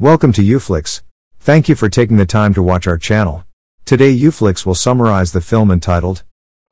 Welcome to YouFlix. Thank you for taking the time to watch our channel. Today YouFlix will summarize the film entitled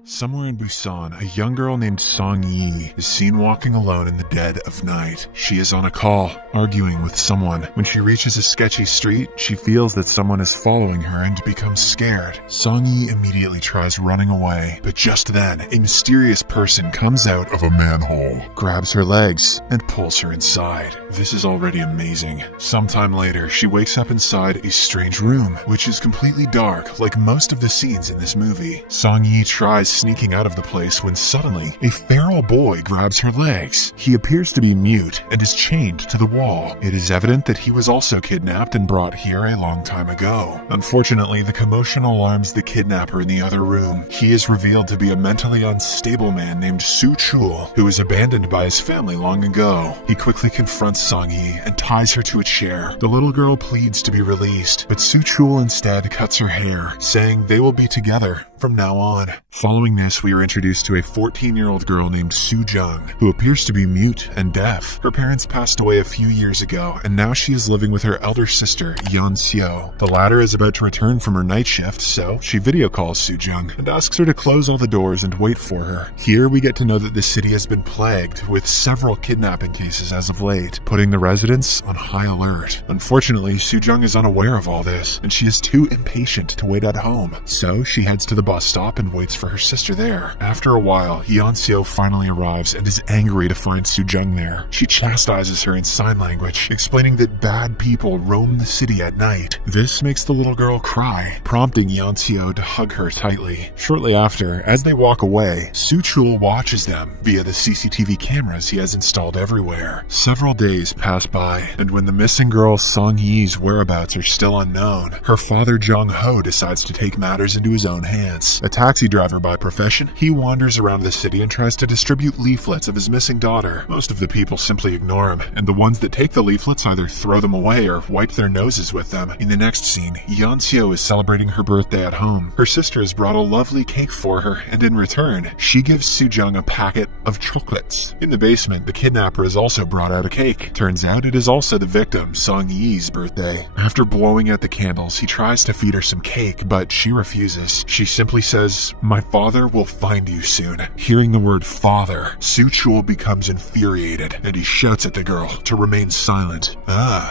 Somewhere in Busan, a young girl named Song-yi is seen walking alone in the dead of night. She is on a call, arguing with someone. When she reaches a sketchy street, she feels that someone is following her and becomes scared. Song-yi immediately tries running away, but just then, a mysterious person comes out of a manhole, grabs her legs, and pulls her inside. This is already amazing. Sometime later, she wakes up inside a strange room, which is completely dark, like most of the scenes in this movie. Song-yi tries sneaking out of the place when suddenly a feral boy grabs her legs. He appears to be mute and is chained to the wall. It is evident that he was also kidnapped and brought here a long time ago. Unfortunately, the commotion alarms the kidnapper in the other room. He is revealed to be a mentally unstable man named Soo-chul, who was abandoned by his family long ago. He quickly confronts Song-yi and ties her to a chair. The little girl pleads to be released, but Soo-chul instead cuts her hair, saying they will be together from now on. Following this, we are introduced to a 14-year-old girl named Soo-jung, who appears to be mute and deaf. Her parents passed away a few years ago, and now she is living with her elder sister, Yeon-seo. The latter is about to return from her night shift, so she video calls Soo-jung and asks her to close all the doors and wait for her. Here, we get to know that the city has been plagued with several kidnapping cases as of late, putting the residents on high alert. Unfortunately, Soo-jung is unaware of all this, and she is too impatient to wait at home, so she heads to the bus stop and waits for her sister there. After a while, Yeon-seo finally arrives and is angry to find Soo-jung there. She chastises her in sign language, explaining that bad people roam the city at night. This makes the little girl cry, prompting Yeon-seo to hug her tightly. Shortly after, as they walk away, Soo-chul watches them via the CCTV cameras he has installed everywhere. Several days pass by, and when the missing girl Song-yi's whereabouts are still unknown, her father Jong-ho decides to take matters into his own hands. A taxi driver by profession, he wanders around the city and tries to distribute leaflets of his missing daughter. Most of the people simply ignore him, and the ones that take the leaflets either throw them away or wipe their noses with them. In the next scene, Yeon-seo is celebrating her birthday at home. Her sister has brought a lovely cake for her, and in return, she gives Soo-jung a packet of chocolates. In the basement, the kidnapper has also brought out a cake. Turns out it is also the victim, Song-yi's birthday. After blowing out the candles, he tries to feed her some cake, but she refuses. She simply says, "My father will find you soon." Hearing the word father, Soo-chul becomes infuriated, and he shouts at the girl to remain silent.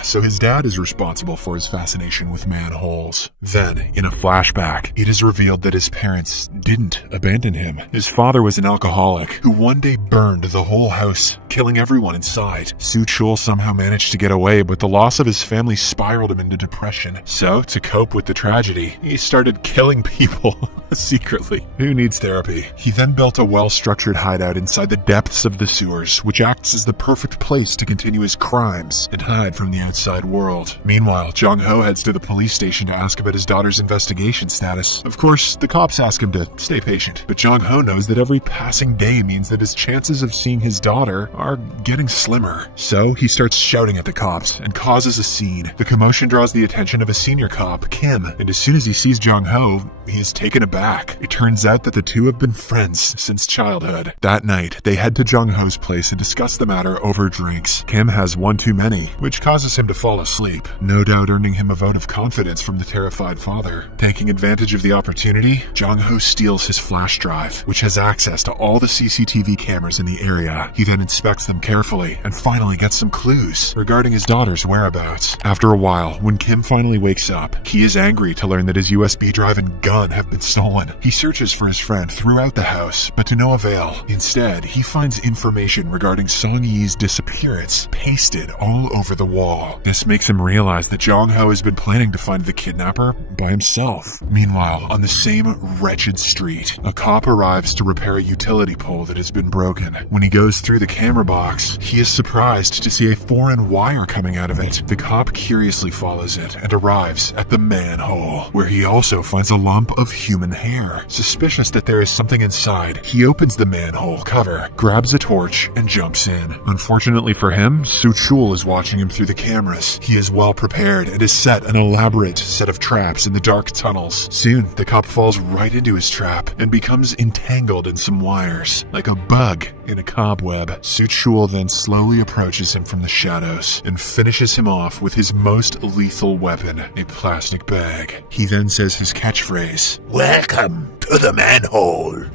So his dad is responsible for his fascination with manholes. Then, in a flashback, it is revealed that his parents didn't abandon him. His father was an alcoholic who one day burned the whole house, killing everyone inside. Soo-chul somehow managed to get away, but the loss of his family spiraled him into depression. So, to cope with the tragedy, he started killing people. Secretly. Who needs therapy? He then built a well-structured hideout inside the depths of the sewers, which acts as the perfect place to continue his crimes and hide from the outside world. Meanwhile, Jong-ho heads to the police station to ask about his daughter's investigation status. Of course, the cops ask him to stay patient, but Jong-ho knows that every passing day means that his chances of seeing his daughter are getting slimmer. So, he starts shouting at the cops and causes a scene. The commotion draws the attention of a senior cop, Kim, and as soon as he sees Jong-ho, he is taken aback. It turns out that the two have been friends since childhood. That night, they head to Jong-ho's place and discuss the matter over drinks. Kim has one too many, which causes him to fall asleep, no doubt earning him a vote of confidence from the terrified father. Taking advantage of the opportunity, Jong-ho steals his flash drive, which has access to all the CCTV cameras in the area. He then inspects them carefully and finally gets some clues regarding his daughter's whereabouts. After a while, when Kim finally wakes up, he is angry to learn that his USB drive and gun have been stolen. He searches for his friend throughout the house, but to no avail. Instead, he finds information regarding Song-yi's disappearance pasted all over the wall. This makes him realize that Jong-ho has been planning to find the kidnapper by himself. Meanwhile, on the same wretched street, a cop arrives to repair a utility pole that has been broken. When he goes through the camera box, he is surprised to see a foreign wire coming out of it. The cop curiously follows it and arrives at the manhole, where he also finds a lump of human hair. Suspicious that there is something inside, he opens the manhole cover, grabs a torch, and jumps in. Unfortunately for him, Soo-chul is watching him through the cameras. He is well prepared and has set an elaborate set of traps in the dark tunnels. Soon, the cop falls right into his trap and becomes entangled in some wires. Like a bug in a cobweb. Seoul then slowly approaches him from the shadows and finishes him off with his most lethal weapon, a plastic bag. He then says his catchphrase, "Welcome to the manhole."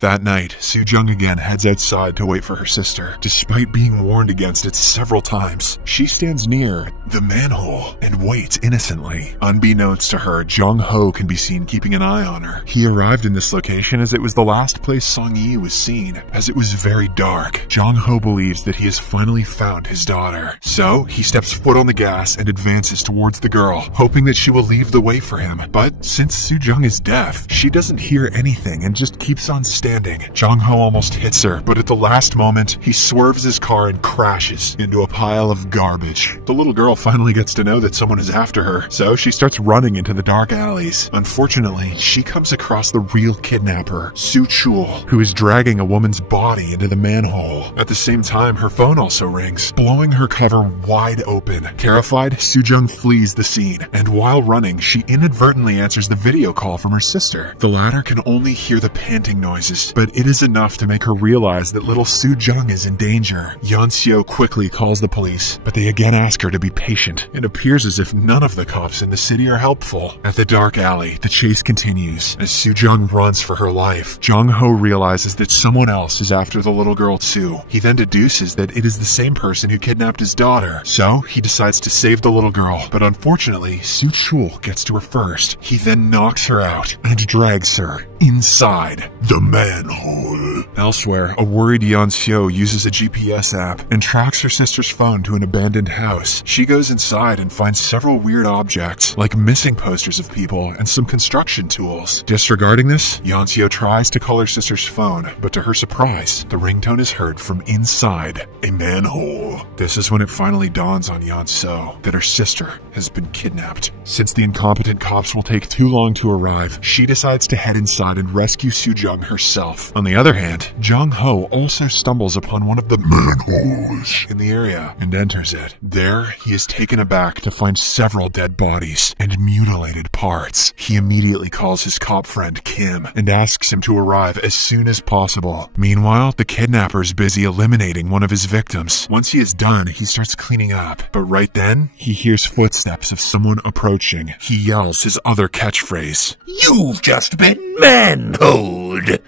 That night, Soo-jung again heads outside to wait for her sister. Despite being warned against it several times, she stands near the manhole and waits innocently. Unbeknownst to her, Jong-ho can be seen keeping an eye on her. He arrived in this location as it was the last place Song-yi was seen. As it was very dark, Jong-ho believes that he has finally found his daughter. So, he steps foot on the gas and advances towards the girl, hoping that she will leave the way for him. But since Soo-jung is deaf, she doesn't hear anything and just keeps on standing. Jong-ho almost hits her, but at the last moment, he swerves his car and crashes into a pile of garbage. The little girl finally gets to know that someone is after her, so she starts running into the dark alleys. Unfortunately, she comes across the real kidnapper, Soo-chul, who is dragging a woman's body into the manhole. At the same time, her phone also rings, blowing her cover wide open. Terrified, Soo-jung flees the scene, and while running, she inadvertently answers the video call from her sister. The latter can only hear the panting noises, but it is enough to make her realize that little Soo-jung is in danger. Yeon-seo quickly calls the police, but they again ask her to be patient. It appears as if none of the cops in the city are helpful. At the dark alley, the chase continues. As Soo-jung runs for her life, Jong-ho realizes that someone else is after the little girl too. He then deduces that it is the same person who kidnapped his daughter. So, he decides to save the little girl, but unfortunately, Soo-chul gets to her first. He then knocks her out and drags her inside the manhole. Elsewhere, a worried Yeon-seo uses a GPS app and tracks her sister's phone to an abandoned house. She goes inside and finds several weird objects, like missing posters of people and some construction tools. Disregarding this, Yeon-seo tries to call her sister's phone, but to her surprise, the ringtone is heard from inside a manhole. This is when it finally dawns on Yeon-seo that her sister has been kidnapped. Since the incompetent cops will take too long to arrive, she decides to head inside and rescue Soo-jung herself. On the other hand, Jong-ho also stumbles upon one of the manholes in the area and enters it. There, he is taken aback to find several dead bodies and mutilated parts. He immediately calls his cop friend Kim and asks him to arrive as soon as possible. Meanwhile, the kidnapper is busy eliminating one of his victims. Once he is done, he starts cleaning up. But right then, he hears footsteps of someone approaching. He yells his other catchphrase, "You've just been manholed!"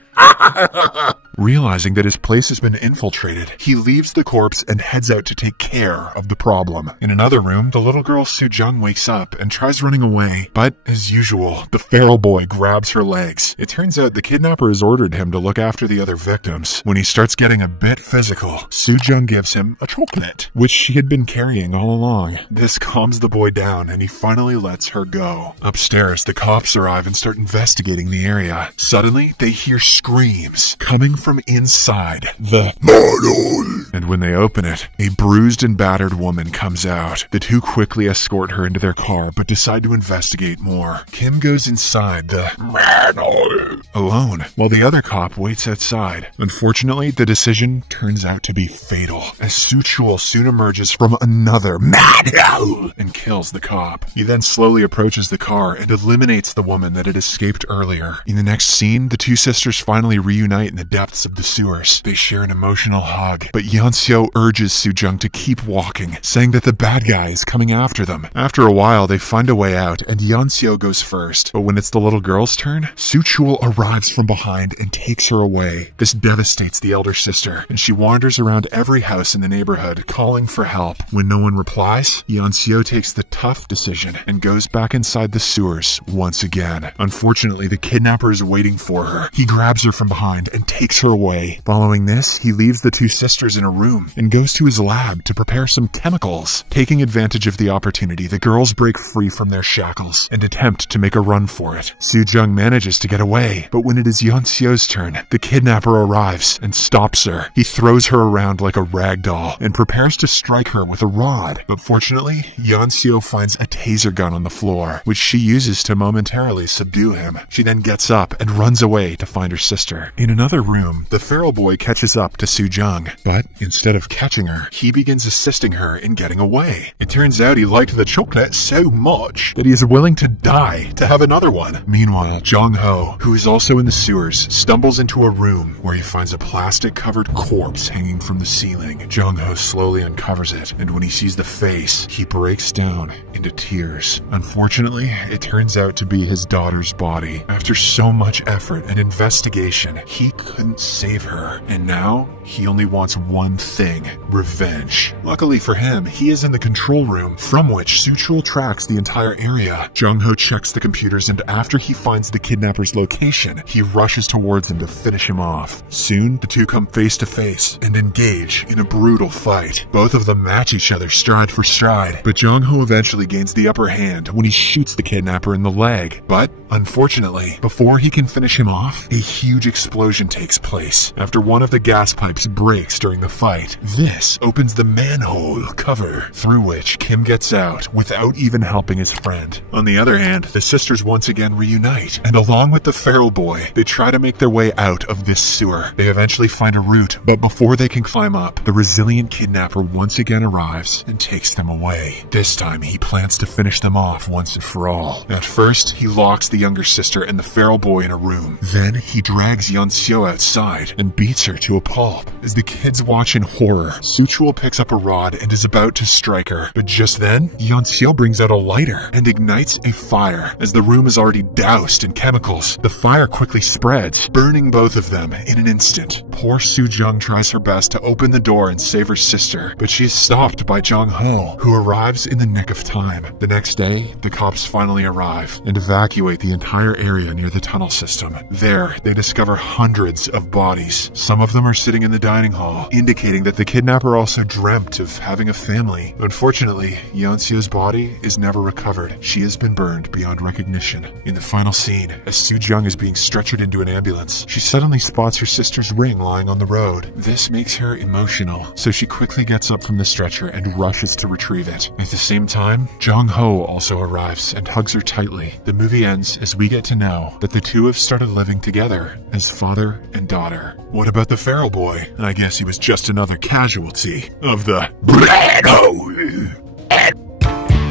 Realizing that his place has been infiltrated, he leaves the corpse and heads out to take care of the problem. In another room, the little girl Soo-jung wakes up and tries running away, but as usual, the feral boy grabs her legs. It turns out the kidnapper has ordered him to look after the other victims. When he starts getting a bit physical, Soo-jung gives him a chocolate, which she had been carrying all along. This calms the boy down and he finally lets her go. Upstairs, the cops arrive and start investigating the area. Suddenly, they hear screams coming from inside the manhole. And when they open it, a bruised and battered woman comes out. The two quickly escort her into their car, but decide to investigate more. Kim goes inside the manhole alone, while the other cop waits outside. Unfortunately, the decision turns out to be fatal, as Soo-chul soon emerges from another manhole and kills the cop. He then slowly approaches the car and eliminates the woman that had escaped earlier. In the next scene, the two sisters finally reunite in the depths of the sewers. They share an emotional hug, but Yeon-seo urges Soo-jung to keep walking, saying that the bad guy is coming after them. After a while, they find a way out, and Yeon-seo goes first. But when it's the little girl's turn, Soo-chul arrives from behind and takes her away. This devastates the elder sister, and she wanders around every house in the neighborhood, calling for help. When no one replies, Yeon-seo takes the tough decision and goes back inside the sewers once again. Unfortunately, the kidnapper is waiting for her. He grabs her from behind and takes her away. Following this, he leaves the two sisters in a room and goes to his lab to prepare some chemicals. Taking advantage of the opportunity, the girls break free from their shackles and attempt to make a run for it. Soo-jung manages to get away, but when it is Yeon-seo's turn, the kidnapper arrives and stops her. He throws her around like a rag doll and prepares to strike her with a rod. But fortunately, Yeon-seo finds a taser gun on the floor, which she uses to momentarily subdue him. She then gets up and runs away to find her sister. In another room, the feral boy catches up to Soo-jung, but Instead of catching her, he begins assisting her in getting away. It turns out he liked the chocolate so much that he is willing to die to have another one. Meanwhile, Jong-ho, who is also in the sewers, stumbles into a room where he finds a plastic-covered corpse hanging from the ceiling. Jong-ho slowly uncovers it, and when he sees the face, he breaks down into tears. Unfortunately, it turns out to be his daughter's body. After so much effort and investigation, he couldn't save her, and now he only wants one thing: revenge. Luckily for him, he is in the control room, from which Suchul tracks the entire area. Jong-ho checks the computers, and after he finds the kidnapper's location, he rushes towards him to finish him off. Soon, the two come face to face and engage in a brutal fight. Both of them match each other stride for stride, but Jong-ho eventually gains the upper hand when he shoots the kidnapper in the leg. But, unfortunately, before he can finish him off, a huge explosion takes place after one of the gas pipes breaks during the fight. This opens the manhole cover, through which Kim gets out without even helping his friend. On the other hand, the sisters once again reunite, and along with the feral boy, they try to make their way out of this sewer. They eventually find a route, but before they can climb up, the resilient kidnapper once again arrives and takes them away. This time, he plans to finish them off once and for all. At first, he locks the younger sister and the feral boy in a room. Then, he drags Yeon-seo outside and beats her to a pulp. As the kids watch in horror, Suchul picks up a rod and is about to strike her. But just then, Yeon-seo brings out a lighter and ignites a fire. As the room is already doused in chemicals, the fire quickly spreads, burning both of them in an instant. Poor Soo-jung tries her best to open the door and save her sister, but she is stopped by Jong-ho, who arrives in the nick of time. The next day, the cops finally arrive and evacuate the entire area near the tunnel system. There, they discover hundreds of bodies. Some of them are sitting in the dining hall, indicating that the kidnapper also dreamt of having a family. Unfortunately, Yeon-seo's body is never recovered. She has been burned beyond recognition. In the final scene, as Soo-jung is being stretchered into an ambulance, she suddenly spots her sister's ring lying on the road. This makes her emotional, so she quickly gets up from the stretcher and rushes to retrieve it. At the same time, Jong-ho also arrives and hugs her tightly. The movie ends as we get to know that the two have started living together as father and daughter. What about the feral boy? I guess he was just another casualty of the manhole.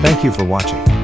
Thank you for watching.